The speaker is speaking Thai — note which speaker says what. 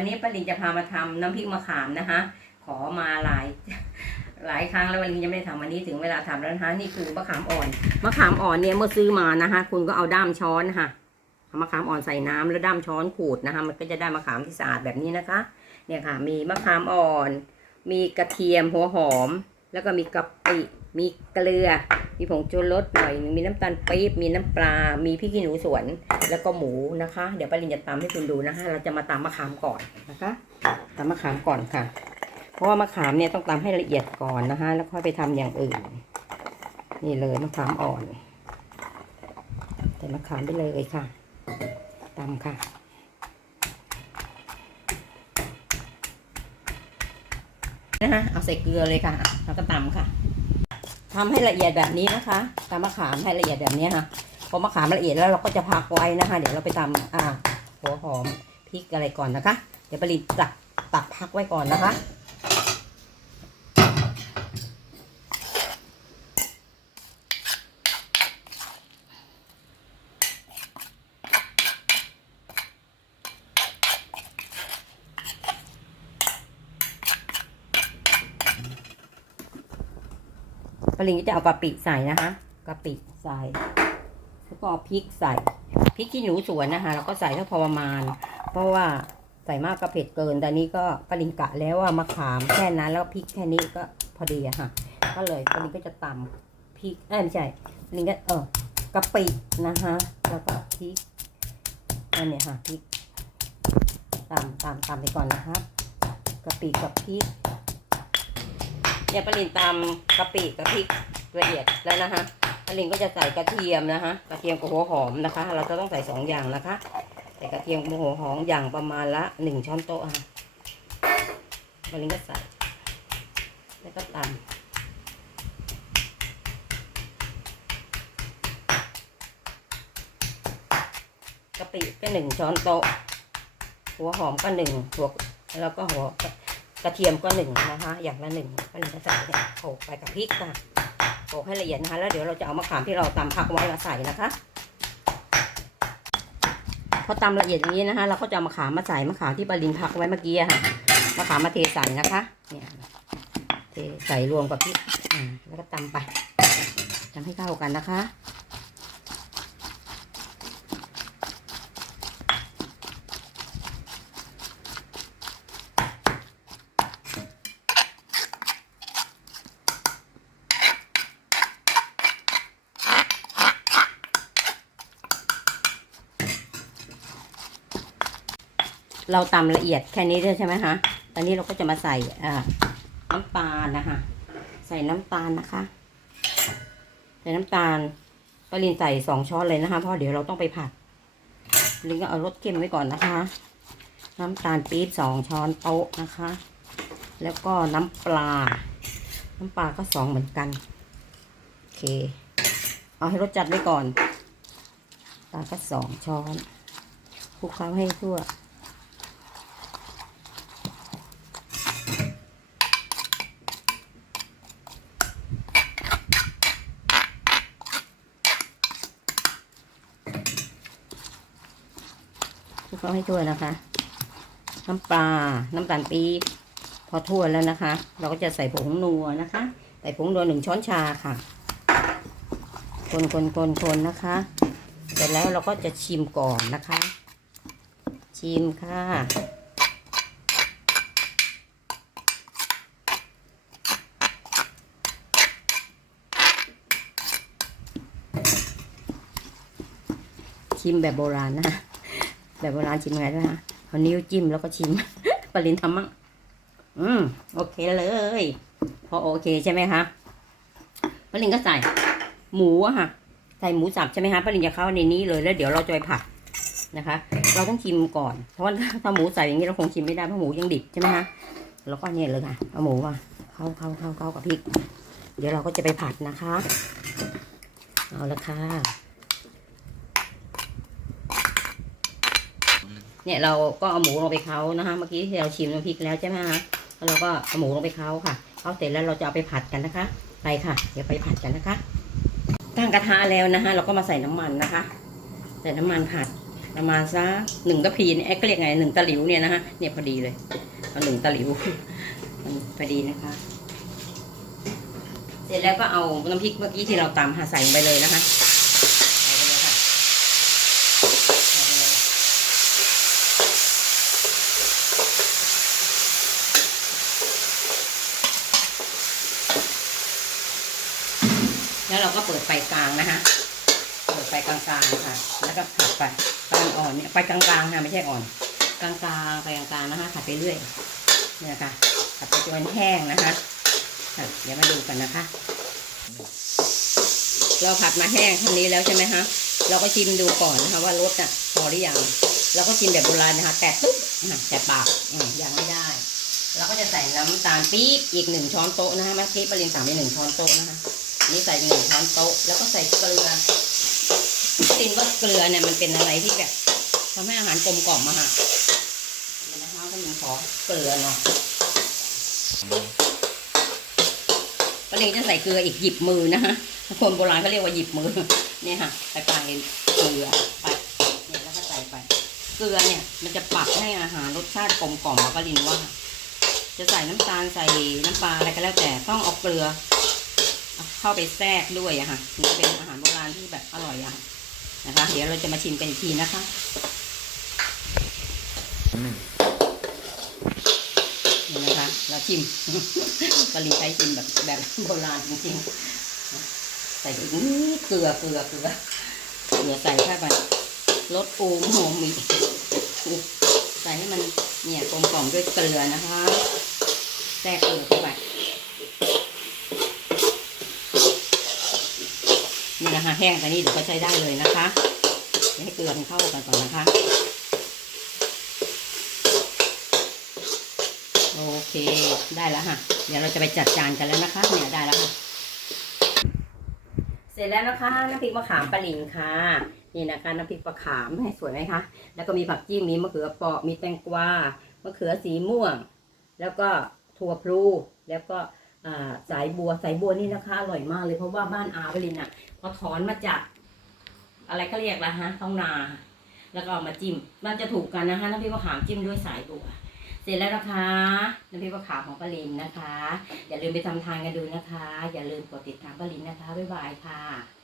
Speaker 1: วันนี้ป้าลินจะพามาทำน้ำพริกมะขามนะคะ ขอมาหลายหลายครั้งแล้ววันนี้ยังไม่ได้ทำวันนี้ถึงเวลาทำแล้วนะคะ นี่คือมะขามอ่อนมะขามอ่อนเนี่ยเมื่อซื้อมานะคะ คุณก็เอาด้ามช้อนค่ะเอามะขามอ่อนใส่น้ำแล้วด้ามช้อนขูดนะคะ มันก็จะได้มะขามที่สะอาดแบบนี้นะคะ เนี่ยค่ะ มีมะขามอ่อน มีกระเทียมหัวหอม แล้วก็มีกะปิ มีเกลือ มีผงชูรสหน่อย มีน้ำตาลปี๊บ มีน้ำปลา มีพริกขี้หนูสวน แล้วก็หมูนะคะ เดี๋ยวป้าลินจะตำให้คุณดูนะคะ เราจะมาตำมะขามก่อนนะคะตำมะขามก่อนค่ะ เพราะว่ามะขามเนี่ยต้องตำให้ละเอียดก่อนนะคะ แล้วค่อยไปทำอย่างอื่น นี่เลยมะขามอ่อนใส่มะขามไปเลยค่ะตำค่ะนะคะเอาใส่เกลือเลยค่ะ แล้วก็ตำค่ะ ทำให้ละเอียดแบบนี้นะคะตำมะขามให้ละเอียดแบบนี้ค่ะพอมะขามละเอียดแล้วเราก็จะพักไว้นะคะ เดี๋ยวเราไปตำอ่าหัวหอมพริกอะไรก่อนนะคะ เดี๋ยวปรินตักตักพักไว้ก่อนนะคะ ปริงก็จะเอากะปิใส่นะคะกะปิใส่แล้วก็พริกใส่พริกที่หนูสวนนะคะเราก็ใส่เท่าพอประมาณ เพราะว่าใส่มากก็เผ็ดเกินแต่นี้ก็ปริงกะแล้วว่ามะขามแค่นั้นแล้วพริกแค่นี้ก็พอดีอะค่ะ ก็เลยปริงก็จะตำพริกเอ้ไม่ใช่ปริงก็เออกะปินะคะแล้วก็พริกอันนี้ค่ะพริกตำตำตำไปก่อนนะคะกะปิกับพริก เนี่ยปรินตำกะปิกับพริกละเอียดแล้วนะคะปรินก็จะใส่กระเทียมนะคะ กระเทียมกับหัวหอมนะคะ เราจะต้องใส่สองอย่างนะคะใส่กระเทียมกับหัวหอมอย่างประมาณละหนึ่งช้อนโต๊ะค่ะปรินก็ใส่ แล้วก็ตำกะปิก็หนึ่งช้อนโต๊ะ หัวหอมก็หนึ่งหัวแล้วก็หัว กระเทียมก็หนึ่งนะคะ อย่างละหนึ่งก็เลยจะใส่เนี่ยโขลกไปกับพริกค่ะโขลกให้ละเอียดนะคะ แล้วเดี๋ยวเราจะเอามะขามที่เราตำพักไว้มาใส่นะคะพอตำละเอียดอย่างนี้นะคะ เราก็จะเอามะขามมาใส่มะขามที่ปารินพักไว้เมื่อกี้ค่ะมะขามมาเทใส่นะคะเนี่ยเทใส่รวมกับพริกแล้วก็ตำไปทำให้เข้ากันนะคะ เราตำละเอียดแค่นี้ได้ใช่ไหมคะตอนนี้เราก็จะมาใส่น้ำตาลนะคะ ใส่น้ำตาลนะคะ ใส่น้ำตาลปรินใส่สองช้อนเลยนะคะ เพราะเดี๋ยวเราต้องไปผัดลินก็เอารสเค็มไว้ก่อนนะคะ น้ำตาลปี๊บสองช้อนโต๊ะนะคะ แล้วก็น้ำปลา น้ำปลาก็สองเหมือนกัน โอเค เอาให้รสจัดไว้ก่อน ตาก็สองช้อนคลุกเคล้าให้ทั่ว เคล้าให้ทั่วนะคะ น้ำปลา น้ำตาลปี๊บพอทั่วแล้วนะคะ เราก็จะใส่ผงนัวนะคะ ใส่ผงนัวหนึ่งช้อนชาค่ะ คนคนคนคนนะคะ เสร็จแล้วเราก็จะชิมก่อนนะคะ ชิมค่ะชิมแบบโบราณนะคะ แบบโบราณชิมยังไงนะคะเอานิ้วจิ้มแล้วก็ชิม ปรินทำมั่งอืมโอเคเลย พอโอเคใช่ไหมคะปรินก็ใส่ หมูอะค่ะ ใส่หมูสับใช่ไหมคะปรินจะเข้าในนี้เลยแล้วเดี๋ยวเราจะไปผัดนะคะ เราต้องชิมก่อน เพราะว่าถ้าหมูใส่อย่างนี้เราคงชิมไม่ได้เพราะหมูยังดิบใช่ไหมคะแล้วก็เนี่ยเลยค่ะเอาหมูอะเข้าเข้าเข้าเข้ากับพริก เดี๋ยวเราก็จะไปผัดนะคะ เอาละค่ะ เนี่ยเราก็เอาหมูลงไปเค้านะคะเมื่อกี้ที่เราชิมน้ำพริกแล้วใช่ไหมคะแล้วเราก็เอาหมูลงไปเค้าค่ะเค้าเสร็จแล้วเราจะเอาไปผัดกันนะคะ ไปค่ะ เดี๋ยวไปผัดกันนะคะ ตั้งกระทะแล้วนะคะเราก็มาใส่น้ำมันนะคะ ใส่น้ำมันผัดประมาณสักหนึ่งกระพีเนี่ยเอ๊ก็เรียกไงหนึ่งตะหลิวเนี่ยนะฮะเนี่ยพอดีเลยเอาหนึ่งตะหลิวมันพอดีนะคะ เสร็จแล้วก็เอาน้ำพริกเมื่อกี้ที่เราตำค่ะใส่ลงไปเลยนะคะใส่ไปเลยค่ะใส่ไปเลย แล้วเราก็เปิดไฟกลางนะคะเปิดไฟกลางๆค่ะ แล้วก็ผัดไปไฟอ่อนเนี่ยไฟกลางๆค่ะไม่ใช่อ่อน กลางๆไฟกลางๆนะคะผัดไปเรื่อยเนี่ยค่ะผัดไปจนแห้งนะคะเดี๋ยวมาดูกันนะคะ เราผัดมาแห้งเท่านี้แล้วใช่ไหมคะเราก็ชิมดูก่อนนะคะว่ารสอะพอหรือยังเราก็ชิมแบบโบราณนะคะ แต่ตุ๊บแต่ปากอยังไม่ได้ เราก็จะใส่น้ำตาลปี๊บอีกหนึ่งช้อนโต๊ะนะคะเมื่อกี้ปรินสั่งไปหนึ่งช้อนโต๊ะนะคะ นี่ใส่หนึ่งช้อนโต๊ะแล้วก็ใส่เกลือจริงว่าเกลือเนี่ยมันเป็นอะไรที่แบบทำให้อาหารกลมกล่อมอะค่ะเดี๋ยวนะคะก็มีขอเกลือเนาะปรินจะใส่เกลืออีกหยิบมือนะคะคนโบราณเขาเรียกว่าหยิบมือเนี่ยค่ะใส่ไปเกลือไปเนี่ยแล้วก็ใส่ไป เกลือเนี่ยมันจะปรับให้อาหารรสชาติกลมกล่อมอะปรินว่า จะใส่น้ำตาลใส่น้ำปลาอะไรก็แล้วแต่ต้องเอาเกลือ เข้าไปแทรกด้วยอะค่ะถึงจะเป็นอาหารโบราณที่แบบอร่อยอะนะคะ เดี๋ยวเราจะมาชิมกันอีกทีนะคะนี่นะคะ เราชิมกะหรี่ใช้ชิมแบบแบบโบราณจริงๆ ใส่อีกนิดเกลือเกลือเกลือเกลือใส่เข้าไปรสปูหอมมีใส่ให้มันเนี่ยกลมกล่อมด้วยเกลือนะคะแทรกเกลือเข้าไป นะคะแห้งแต่นี่เดี๋ยวก็ใช้ได้เลยนะคะให้เกลือมันเข้ากันก่อนนะคะ โอเคได้แล้วค่ะ เดี๋ยวเราจะไปจัดจานกันแล้วนะคะเนี่ยได้แล้วค่ะ เสร็จแล้วนะคะน้ำพริกมะขามปลาหลิงค่ะ นี่นะคะน้ำพริกมะขามให้สวยไหมคะแล้วก็มีผักจิ้มมีมะเขือเปราะมีแตงกวามะเขือสีม่วง แล้วก็ถั่วพลูแล้วก็ สายบัวสายบัวนี่นะคะอร่อยมากเลยเพราะว่าบ้านอาปลินอะพอถอนมาจาก อะไรก็เรียกละฮะท้องนา แล้วก็เอามาจิ้มมันจะถูกกันนะคะน้ำพริกมะขามจิ้มด้วยสายบัว เสร็จแล้วนะคะน้ำพริกมะขามของปาลินนะคะ อย่าลืมไปทำทานกันดูนะคะ อย่าลืมกดติดตามปาลินนะคะบ๊ายบายค่ะ